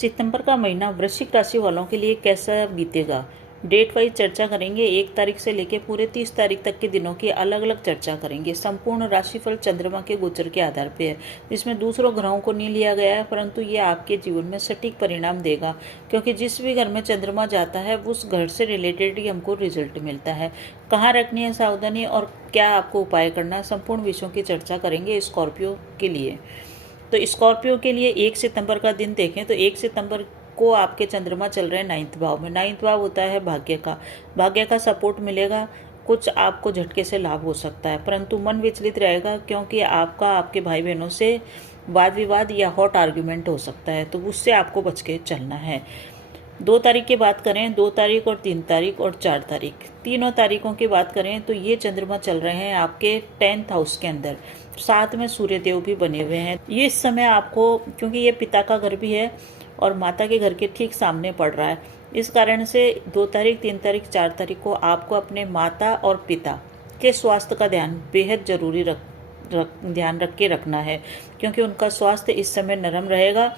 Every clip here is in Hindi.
सितंबर का महीना वृश्चिक राशि वालों के लिए कैसा बीतेगा, डेट वाइज चर्चा करेंगे। 1 तारीख से लेकर पूरे 30 तारीख तक के दिनों की अलग अलग चर्चा करेंगे। संपूर्ण राशिफल चंद्रमा के गोचर के आधार पर है, जिसमें दूसरों ग्रहों को नहीं लिया गया है, परंतु ये आपके जीवन में सटीक परिणाम देगा, क्योंकि जिस भी घर में चंद्रमा जाता है उस घर से रिलेटेड ही हमको रिजल्ट मिलता है। कहाँ रखनी है सावधानी और क्या आपको उपाय करना है, संपूर्ण विषयों की चर्चा करेंगे स्कॉर्पियो के लिए। तो स्कॉर्पियो के लिए 1 सितंबर का दिन देखें तो 1 सितंबर को आपके चंद्रमा चल रहे हैं 9th भाव में। 9th भाव होता है भाग्य का सपोर्ट मिलेगा। कुछ आपको झटके से लाभ हो सकता है, परंतु मन विचलित रहेगा, क्योंकि आपके भाई बहनों से वाद विवाद या हॉट आर्ग्यूमेंट हो सकता है, तो उससे आपको बच के चलना है। 2 तारीख की बात करें, 2 तारीख और 3 तारीख और 4 तारीख, तीनों तारीखों की बात करें तो ये चंद्रमा चल रहे हैं आपके 10th हाउस के अंदर। साथ में सूर्य देव भी बने हुए हैं। ये इस समय आपको, क्योंकि ये पिता का घर भी है और माता के घर के ठीक सामने पड़ रहा है, इस कारण से 2 तारीख, 3 तारीख, 4 तारीख को आपको अपने माता और पिता के स्वास्थ्य का ध्यान बेहद जरूरी ध्यान रख के रखना है, क्योंकि उनका स्वास्थ्य इस समय नरम रहेगा।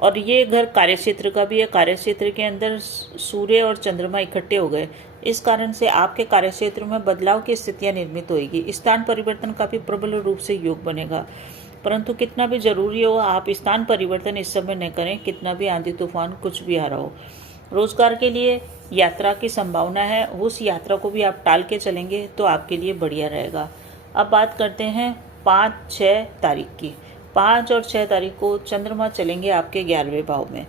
और ये घर कार्यक्षेत्र का भी है। कार्यक्षेत्र के अंदर सूर्य और चंद्रमा इकट्ठे हो गए, इस कारण से आपके कार्यक्षेत्र में बदलाव की स्थितियां निर्मित होगी। स्थान परिवर्तन का भी प्रबल रूप से योग बनेगा, परंतु कितना भी जरूरी हो आप स्थान परिवर्तन इस समय न करें, कितना भी आंधी तूफान कुछ भी आ रहा हो। रोजगार के लिए यात्रा की संभावना है, उस यात्रा को भी आप टाल के चलेंगे तो आपके लिए बढ़िया रहेगा। अब बात करते हैं 5-6 तारीख की। 5 और 6 तारीख को चंद्रमा चलेंगे आपके 11वें भाव में।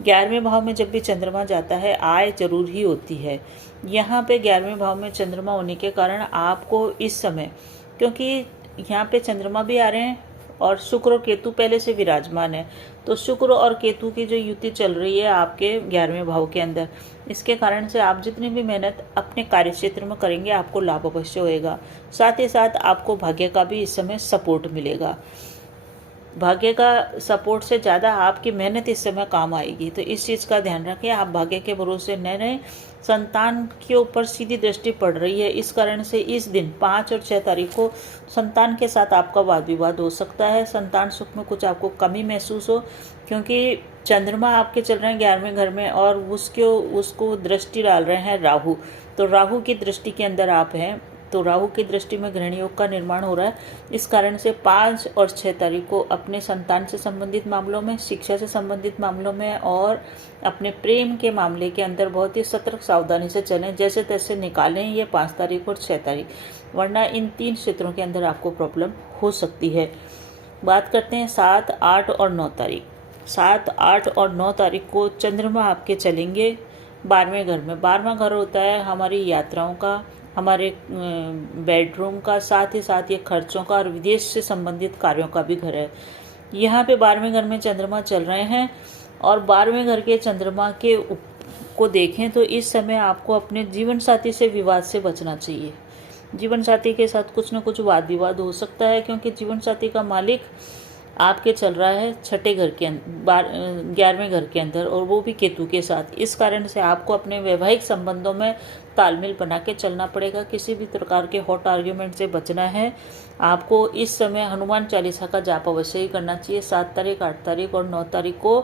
11वें भाव में जब भी चंद्रमा जाता है आय जरूर ही होती है। यहाँ पे 11वें भाव में चंद्रमा होने के कारण आपको इस समय, क्योंकि यहाँ पे चंद्रमा भी आ रहे हैं और शुक्र और केतु पहले से विराजमान है, तो शुक्र और केतु की जो युति चल रही है आपके 11वें भाव के अंदर, इसके कारण से आप जितनी भी मेहनत अपने कार्यक्षेत्र में करेंगे आपको लाभ अवश्य होएगा। साथ ही साथ आपको भाग्य का भी इस समय सपोर्ट मिलेगा। भाग्य का सपोर्ट से ज़्यादा आपकी मेहनत इस समय काम आएगी, तो इस चीज़ का ध्यान रखें। आप भाग्य के भरोसे न रहें। संतान के ऊपर सीधी दृष्टि पड़ रही है, इस कारण से इस दिन 5 और 6 तारीख को संतान के साथ आपका वाद विवाद हो सकता है। संतान सुख में कुछ आपको कमी महसूस हो, क्योंकि चंद्रमा आपके चल रहे हैं 11वें घर में और उसको दृष्टि डाल रहे हैं राहु, तो राहु की दृष्टि के अंदर आप हैं, तो राहु की दृष्टि में ग्रहण योग का निर्माण हो रहा है। इस कारण से 5 और 6 तारीख को अपने संतान से संबंधित मामलों में, शिक्षा से संबंधित मामलों में और अपने प्रेम के मामले के अंदर बहुत ही सतर्क सावधानी से चलें। जैसे तैसे निकालें ये 5 तारीख और 6 तारीख, वरना इन 3 क्षेत्रों के अंदर आपको प्रॉब्लम हो सकती है। बात करते हैं 7, 8 और 9 तारीख। 7, 8 और 9 तारीख को चंद्रमा आपके चलेंगे 12वें घर में। 12वां घर होता है हमारी यात्राओं का, हमारे बेडरूम का, साथ ही साथ ये खर्चों का और विदेश से संबंधित कार्यों का भी घर है। यहाँ पे 12वें घर में चंद्रमा चल रहे हैं और 12वें घर के चंद्रमा को देखें तो इस समय आपको अपने जीवन साथी से विवाद से बचना चाहिए। जीवन साथी के साथ कुछ न कुछ वाद विवाद हो सकता है, क्योंकि जीवन साथी का मालिक आपके चल रहा है 6ठे घर के अंदर, 11वें घर के अंदर, और वो भी केतु के साथ। इस कारण से आपको अपने वैवाहिक संबंधों में तालमेल बना के चलना पड़ेगा। किसी भी प्रकार के हॉट आर्ग्यूमेंट से बचना है। आपको इस समय हनुमान चालीसा का जाप अवश्य ही करना चाहिए। 7 तारीख, 8 तारीख और 9 तारीख को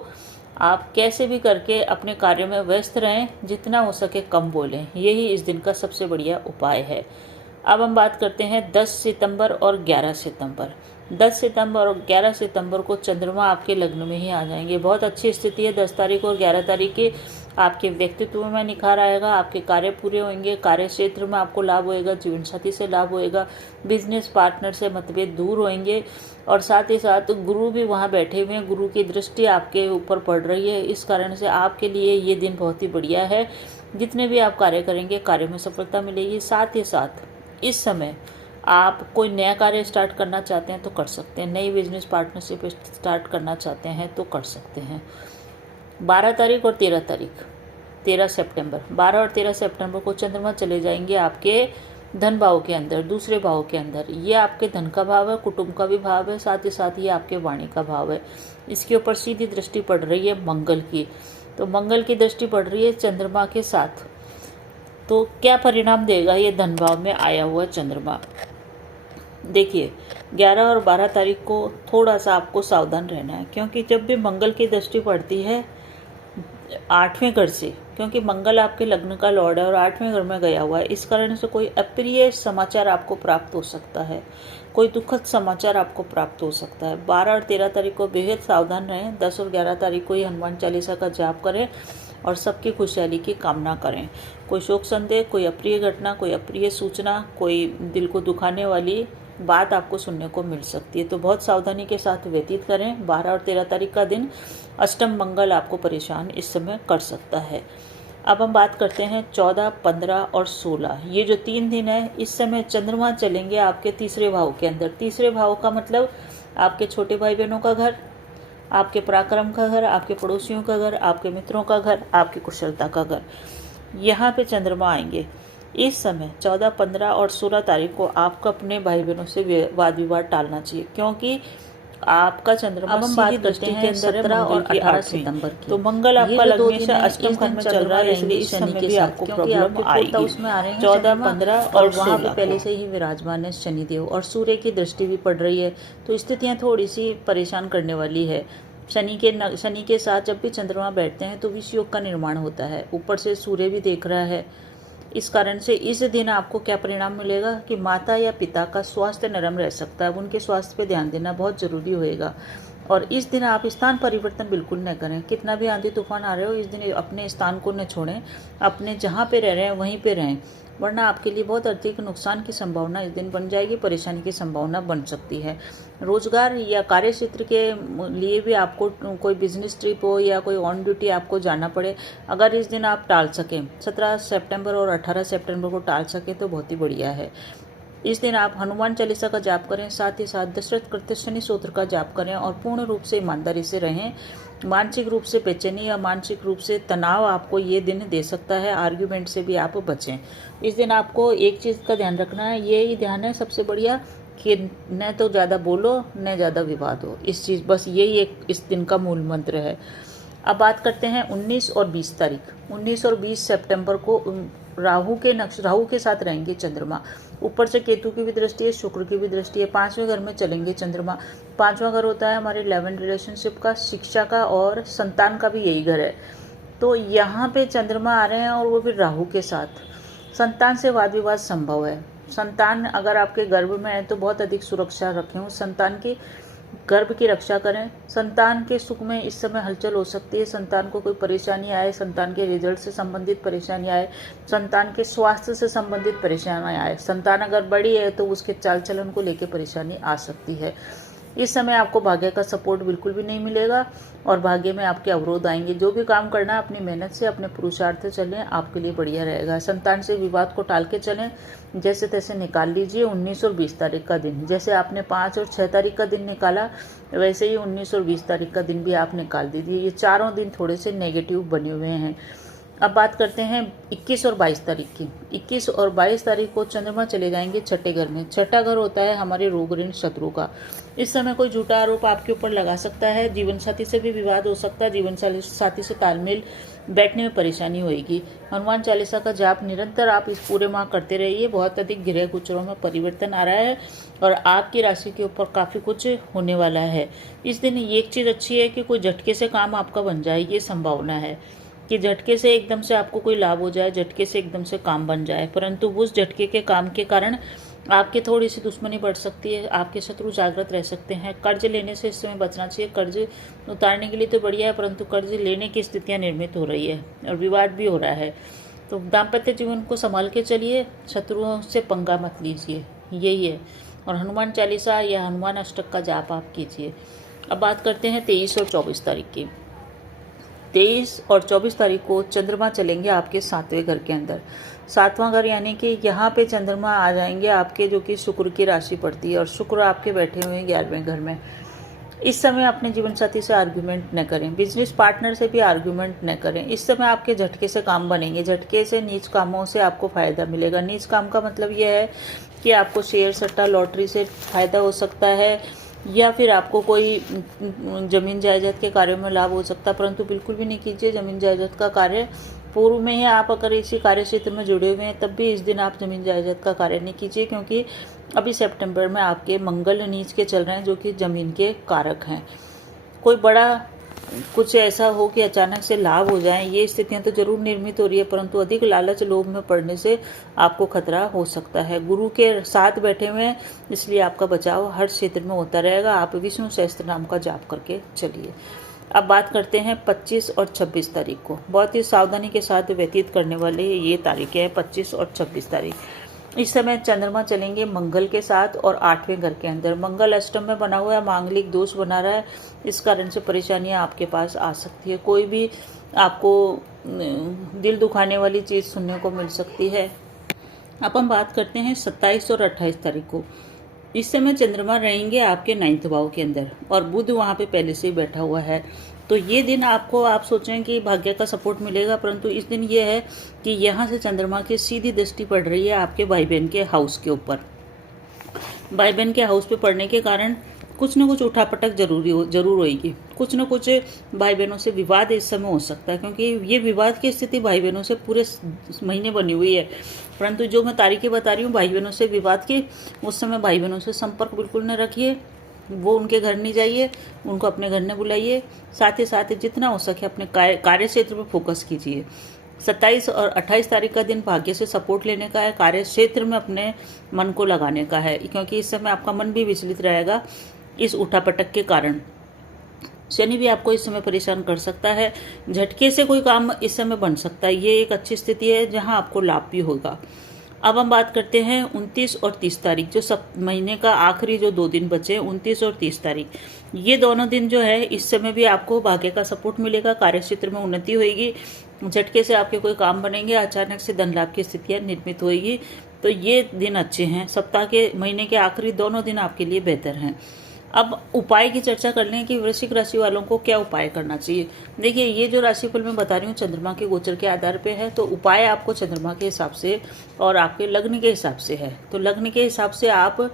आप कैसे भी करके अपने कार्य में व्यस्त रहें, जितना हो सके कम बोलें, यही इस दिन का सबसे बढ़िया उपाय है। अब हम बात करते हैं 10 सितंबर और 11 सितंबर। 10 सितंबर और 11 सितंबर को चंद्रमा आपके लग्न में ही आ जाएंगे। बहुत अच्छी स्थिति है। 10 तारीख और 11 तारीख के आपके व्यक्तित्व में निखार आएगा, आपके कार्य पूरे होंगे, कार्य क्षेत्र में आपको लाभ होएगा, जीवन साथी से लाभ होएगा, बिजनेस पार्टनर से मतभेद दूर होंगे, और साथ ही साथ गुरु भी वहाँ बैठे हुए हैं। गुरु की दृष्टि आपके ऊपर पड़ रही है, इस कारण से आपके लिए ये दिन बहुत ही बढ़िया है। जितने भी आप कार्य करेंगे कार्य में सफलता मिलेगी। साथ ही साथ इस समय आप कोई नया कार्य स्टार्ट करना चाहते हैं तो कर सकते हैं, नई बिजनेस पार्टनरशिप स्टार्ट करना चाहते हैं तो कर सकते हैं। 12 तारीख और 13 तारीख, 13 सितंबर, 12 और 13 सितंबर को चंद्रमा चले जाएंगे आपके धन भाव के अंदर, दूसरे भाव के अंदर। ये आपके धन का भाव है, कुटुंब का भी भाव है, साथ ही साथ ये आपके वाणी का भाव है। इसके ऊपर सीधी दृष्टि पड़ रही है मंगल की, तो मंगल की दृष्टि पड़ रही है चंद्रमा के साथ। तो क्या परिणाम देगा ये धन भाव में आया हुआ चंद्रमा? देखिए 11 और 12 तारीख को थोड़ा सा आपको सावधान रहना है, क्योंकि जब भी मंगल की दृष्टि पड़ती है 8वें घर से, क्योंकि मंगल आपके लग्न का लॉर्ड है और 8वें घर में गया हुआ है, इस कारण से कोई अप्रिय समाचार आपको प्राप्त हो सकता है, कोई दुखद समाचार आपको प्राप्त हो सकता है। 12 और 13 तारीख को बेहद सावधान रहें। 10 और 11 तारीख को ही हनुमान चालीसा का जाप करें और सबकी खुशहाली की कामना करें। कोई शोक संदेह, कोई अप्रिय घटना, कोई अप्रिय सूचना, कोई दिल को दुखाने वाली बात आपको सुनने को मिल सकती है, तो बहुत सावधानी के साथ व्यतीत करें। 12 और 13 तारीख का दिन अष्टम मंगल आपको परेशान इस समय कर सकता है। अब हम बात करते हैं 14, 15 और 16, ये जो 3 दिन है, इस समय चंद्रमा चलेंगे आपके तीसरे भाव के अंदर। तीसरे भाव का मतलब आपके छोटे भाई बहनों का घर, आपके पराक्रम का घर, आपके पड़ोसियों का घर, आपके मित्रों का घर, आपकी कुशलता का घर, यहाँ पे चंद्रमा आएंगे। इस समय 14, 15 और 16 तारीख को आपको अपने भाई बहनों से वाद विवाद टालना चाहिए, क्योंकि आपका चंद्रमा अब हम बात करते हैं 17 और 18 सितंबर की। तो मंगल आपका लग्न से अष्टम घर में चल रहा है, इसलिए इस समय भी आपको प्रॉब्लम आएगी। उसमें आ रहे हैं 14, 15 और वहाँ 16 पहले से ही विराजमान है शनिदेव और सूर्य की दृष्टि भी पड़ रही है, तो स्थितियाँ थोड़ी सी परेशान करने वाली है। शनि के साथ जब भी चंद्रमा बैठते हैं तो विष योग का निर्माण होता है, ऊपर से सूर्य भी देख रहा है। इस कारण से इस दिन आपको क्या परिणाम मिलेगा कि माता या पिता का स्वास्थ्य नरम रह सकता है, उनके स्वास्थ्य पे ध्यान देना बहुत ज़रूरी होएगा। और इस दिन आप स्थान परिवर्तन बिल्कुल न करें, कितना भी आंधी तूफान आ रहे हो, इस दिन अपने स्थान को न छोड़ें, अपने जहाँ पे रह रहे हैं वहीं पे रहें, वरना आपके लिए बहुत अधिक नुकसान की संभावना इस दिन बन जाएगी, परेशानी की संभावना बन सकती है। रोजगार या कार्य क्षेत्र के लिए भी आपको कोई बिजनेस ट्रिप हो या कोई ऑन ड्यूटी आपको जाना पड़े, अगर इस दिन आप टाल सकें, 17 सितंबर और 18 सितंबर को टाल सकें तो बहुत ही बढ़िया है। इस दिन आप हनुमान चालीसा का जाप करें, साथ ही साथ दशरथ कृत्य शनि स्तोत्र का जाप करें और पूर्ण रूप से ईमानदारी से रहें। मानसिक रूप से बेचैनी या मानसिक रूप से तनाव आपको ये दिन दे सकता है, आर्ग्यूमेंट से भी आप बचें। इस दिन आपको एक चीज़ का ध्यान रखना है, ये ही ध्यान है सबसे बढ़िया, कि न तो ज़्यादा बोलो न ज़्यादा विवाद हो, इस चीज़ बस यही एक इस दिन का मूल मंत्र है। अब बात करते हैं 19 और 20 तारीख। 19 और 20 सितंबर को राहु के साथ रहेंगे चंद्रमा, ऊपर से केतु की भी दृष्टि है, शुक्र की भी दृष्टि है, 5वें घर में चलेंगे चंद्रमा। 5वां घर होता है हमारे लव एंड रिलेशनशिप का, शिक्षा का और संतान का भी यही घर है। तो यहाँ पे चंद्रमा आ रहे हैं और वो भी राहु के साथ। संतान से वाद विवाद संभव है। संतान अगर आपके गर्भ में है तो बहुत अधिक सुरक्षा रखें उस संतान की, गर्भ की रक्षा करें। संतान के सुख में इस समय हलचल हो सकती है, संतान को कोई परेशानी आए, संतान के रिजल्ट से संबंधित परेशानी आए, संतान के स्वास्थ्य से संबंधित परेशानी आए। संतान अगर बड़ी है तो उसके चाल चलन को लेकर परेशानी आ सकती है। इस समय आपको भाग्य का सपोर्ट बिल्कुल भी नहीं मिलेगा और भाग्य में आपके अवरोध आएंगे। जो भी काम करना है अपनी मेहनत से, अपने पुरुषार्थ से चलें, आपके लिए बढ़िया रहेगा। संतान से विवाद को टाल के चलें, जैसे तैसे निकाल लीजिए 19 और 20 तारीख का दिन। जैसे आपने 5 और 6 तारीख का दिन निकाला, वैसे ही 19 और 20 तारीख का दिन भी आप निकाल दीजिए। ये चारों दिन थोड़े से नेगेटिव बने हुए हैं। अब बात करते हैं 21 और 22 तारीख की। 21 और 22 तारीख को चंद्रमा चले जाएंगे छठे घर में। छठा घर होता है हमारे रोग ऋण शत्रु का। इस समय कोई झूठा आरोप आपके ऊपर लगा सकता है, जीवन साथी से भी विवाद हो सकता है, जीवन साथी से तालमेल बैठने में परेशानी होगी। हनुमान चालीसा का जाप निरंतर आप इस पूरे माह करते रहिए। बहुत अधिक ग्रह गोचरों में परिवर्तन आ रहा है और आपकी राशि के ऊपर काफ़ी कुछ होने वाला है। इस दिन एक चीज़ अच्छी है कि कोई झटके से काम आपका बन जाए, ये संभावना है कि झटके से एकदम से आपको कोई लाभ हो जाए, झटके से एकदम से काम बन जाए, परंतु उस झटके के काम के कारण आपके थोड़ी सी दुश्मनी बढ़ सकती है, आपके शत्रु जागृत रह सकते हैं। कर्ज लेने से इस समय बचना चाहिए। कर्ज उतारने के लिए तो बढ़िया है, परंतु कर्ज लेने की स्थितियां निर्मित हो रही है और विवाद भी हो रहा है। तो दाम्पत्य जीवन को संभाल के चलिए, शत्रुओं से पंगा मत लीजिए, यही है। और हनुमान चालीसा या हनुमान अष्टक का जाप आप कीजिए। अब बात करते हैं 23 और 24 तारीख की। 23 और 24 तारीख को चंद्रमा चलेंगे आपके 7वें घर के अंदर। 7वां घर यानी कि यहाँ पे चंद्रमा आ जाएंगे आपके, जो कि शुक्र की राशि पड़ती है और शुक्र आपके बैठे हुए हैं 11वें घर में। इस समय अपने जीवन साथी से आर्ग्यूमेंट न करें, बिजनेस पार्टनर से भी आर्ग्यूमेंट न करें। इस समय आपके झटके से काम बनेंगे, झटके से नीच कामों से आपको फ़ायदा मिलेगा। नीच काम का मतलब यह है कि आपको शेयर सट्टा लॉटरी से फ़ायदा हो सकता है या फिर आपको कोई ज़मीन जायदाद के कार्यों में लाभ हो सकता है, परंतु बिल्कुल भी नहीं कीजिए ज़मीन जायदाद का कार्य। पूर्व में ही आप अगर इसी कार्य क्षेत्र में जुड़े हुए हैं तब भी इस दिन आप ज़मीन जायदाद का कार्य नहीं कीजिए, क्योंकि अभी सितंबर में आपके मंगल नीच के चल रहे हैं, जो कि ज़मीन के कारक हैं। कोई बड़ा कुछ ऐसा हो कि अचानक से लाभ हो जाए, ये स्थितियां तो जरूर निर्मित हो रही है, परंतु अधिक लालच लोभ में पड़ने से आपको खतरा हो सकता है। गुरु के साथ बैठे हुए हैं, इसलिए आपका बचाव हर क्षेत्र में होता रहेगा। आप विष्णु सहस्त्र नाम का जाप करके चलिए। अब बात करते हैं 25 और 26 तारीख को। बहुत ही सावधानी के साथ व्यतीत करने वाले ये तारीखें हैं 25 और 26 तारीख। इस समय चंद्रमा चलेंगे मंगल के साथ और 8वें घर के अंदर। मंगल अष्टम में बना हुआ है, मांगलिक दोष बना रहा है, इस कारण से परेशानियां आपके पास आ सकती है। कोई भी आपको दिल दुखाने वाली चीज़ सुनने को मिल सकती है। अब हम बात करते हैं 27 और 28 तारीख को। इस समय चंद्रमा रहेंगे आपके 9th भाव के अंदर और बुध वहाँ पे पहले से ही बैठा हुआ है। तो ये दिन आपको, आप सोचें कि भाग्य का सपोर्ट मिलेगा, परंतु इस दिन ये है कि यहाँ से चंद्रमा की सीधी दृष्टि पड़ रही है आपके भाई बहन के हाउस के ऊपर। भाई बहन के हाउस पे पड़ने के कारण कुछ न कुछ उठापटक जरूर होगी। कुछ न कुछ भाई बहनों से विवाद इस समय हो सकता है, क्योंकि ये विवाद की स्थिति भाई बहनों से पूरे महीने बनी हुई है। परंतु जो मैं तारीखें बता रही हूँ भाई बहनों से विवाद की, उस समय भाई बहनों से संपर्क बिल्कुल न रखिए। वो उनके घर नहीं जाइए, उनको अपने घर न बुलाइए। साथ ही साथ जितना हो सके अपने कार्य क्षेत्र पर फोकस कीजिए। 27 और 28 तारीख का दिन भाग्य से सपोर्ट लेने का है, कार्य क्षेत्र में अपने मन को लगाने का है, क्योंकि इस समय आपका मन भी विचलित रहेगा इस उठापटक के कारण। शनि भी आपको इस समय परेशान कर सकता है। झटके से कोई काम इस समय बन सकता है, ये एक अच्छी स्थिति है जहां आपको लाभ भी होगा। अब हम बात करते हैं 29 और 30 तारीख, जो सब महीने का आखिरी जो 2 दिन बचे हैं, 29 और 30 तारीख। ये दोनों दिन जो है, इस समय भी आपको भाग्य का सपोर्ट मिलेगा, कार्य क्षेत्र में उन्नति होगी, झटके से आपके कोई काम बनेंगे, अचानक से धन लाभ की स्थितियाँ निर्मित होगी। तो ये दिन अच्छे हैं। सप्ताह के, महीने के आखिरी दोनों दिन आपके लिए बेहतर हैं। अब उपाय की चर्चा कर लें कि वृश्चिक राशि वालों को क्या उपाय करना चाहिए। देखिए, ये जो राशिफल मैं बता रही हूँ चंद्रमा के गोचर के आधार पे है, तो उपाय आपको चंद्रमा के हिसाब से और आपके लग्न के हिसाब से है। तो लग्न के हिसाब से आप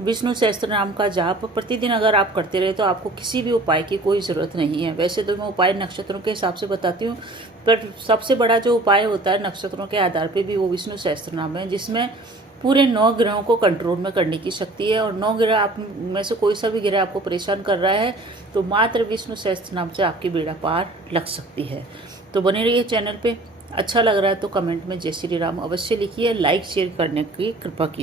विष्णु सहस्त्र नाम का जाप प्रतिदिन अगर आप करते रहे तो आपको किसी भी उपाय की कोई ज़रूरत नहीं है। वैसे तो मैं उपाय नक्षत्रों के हिसाब से बताती हूँ, पर सबसे बड़ा जो उपाय होता है नक्षत्रों के आधार पे भी, वो विष्णु सहस्त्र नाम है, जिसमें पूरे 9 ग्रहों को कंट्रोल में करने की शक्ति है। और 9 ग्रह आप में से कोई सा भी ग्रह आपको परेशान कर रहा है तो मात्र विष्णु सहस्त्र नाम से आपकी बेड़ा पार लग सकती है। तो बने रहिए चैनल पे। अच्छा लग रहा है तो कमेंट में जय श्री राम अवश्य लिखिए। लाइक शेयर करने की कृपा कीजिए।